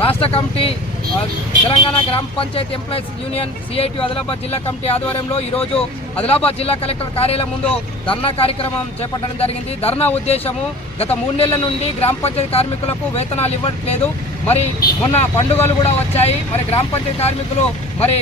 రాష్ట్ర కమిటీ తెలంగాణ గ్రామ panchayat employees union CIT Adilabad జిల్లా కమిటీ ఆధ్వర్యంలో ఈరోజు ఆదిలాబాద్ జిల్లా కలెక్టర్ కార్యాలయం ముందు ధర్నా కార్యక్రమం చేపట్టడం జరిగింది. ధర్నా ఉద్దేశము గత 3 నెలల నుండి గ్రామ పంచాయతీ కార్మికులకు వేతనాలు ఇవ్వట్లేదు. మరి మొన్న పండుగలు కూడా వచ్చాయి. మరి గ్రామ పంచాయతీ కార్మికులు మరి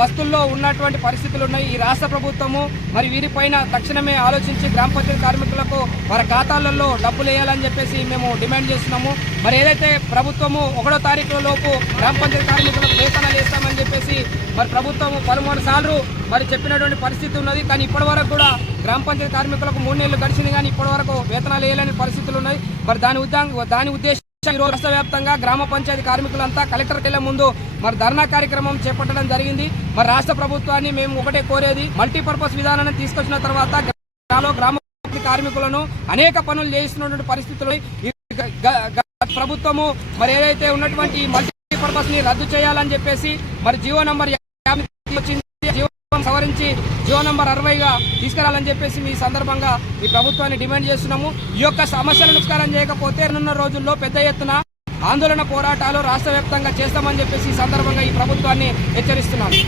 పస్తుల్లో ఉన్నటువంటి పరిస్థితులు ఉన్నాయి. ఈ రాష్ట్ర ప్రభుత్వము మరి వీరిపైన తక్షణమే ఆలోచించి గ్రామ పంచాయతీ కార్మికులకు వారి ఖాతాలలో డబ్బులు వేయాలని చెప్పేసి మేము డిమాండ్ చేస్తున్నాము. మరి ఏదైతే ప్రభుత్వము 1వ తారీఖు లోపు గ్రామ పంచాయతీ కార్మికులకు వేతనాలు వేస్తామని చెప్పేసి మరి ప్రభుత్వము 13 సార్లు మరి చెప్పినటువంటి పరిస్థితి ఉన్నది. కానీ ఇప్పటి వరకు కూడా గ్రామ పంచాయతీ కార్మికులకు 3 నెలలు గడిచింది, కానీ ఇప్పటి వరకు వేతనాలు వేయాలని పరిస్థితులు ఉన్నాయి. మరి దాని ఉద్దేశం ఈరోజు రాష్ట్ర వ్యాప్తంగా గ్రామ పంచాయతీ కార్మికులంతా కలెక్టర్ కార్యాలయం ముందు మరి ధర్నా కార్యక్రమం చేపట్టడం జరిగింది. మరి రాష్ట్ర ప్రభుత్వాన్ని మేము ఒకటే కోరేది, మల్టీపర్పస్ విధానాన్ని తీసుకొచ్చిన తర్వాత గ్రామ కార్మికులను అనేక పనులు చేస్తున్నటువంటి పరిస్థితులు ప్రభుత్వము మరి ఏదైతే ఉన్నటువంటి మల్టీపర్పస్ ని రద్దు చేయాలని చెప్పేసి మరి జీవో నంబర్ 50 సవరించి జీవో నంబర్ 60గా తీసుకురావాలని చెప్పేసి మీ సందర్భంగా ఈ ప్రభుత్వాన్ని డిమాండ్ చేస్తున్నాము. ఈ యొక్క సమస్యలను పరిష్కారం చేయకపోతే రానున్న రోజుల్లో పెద్ద ఎత్తున ఆందోళన పోరాటాలు రాష్ట్ర వ్యాప్తంగా చేస్తామని చెప్పేసి ఈ సందర్భంగా ఈ ప్రభుత్వాన్ని హెచ్చరిస్తున్నాను.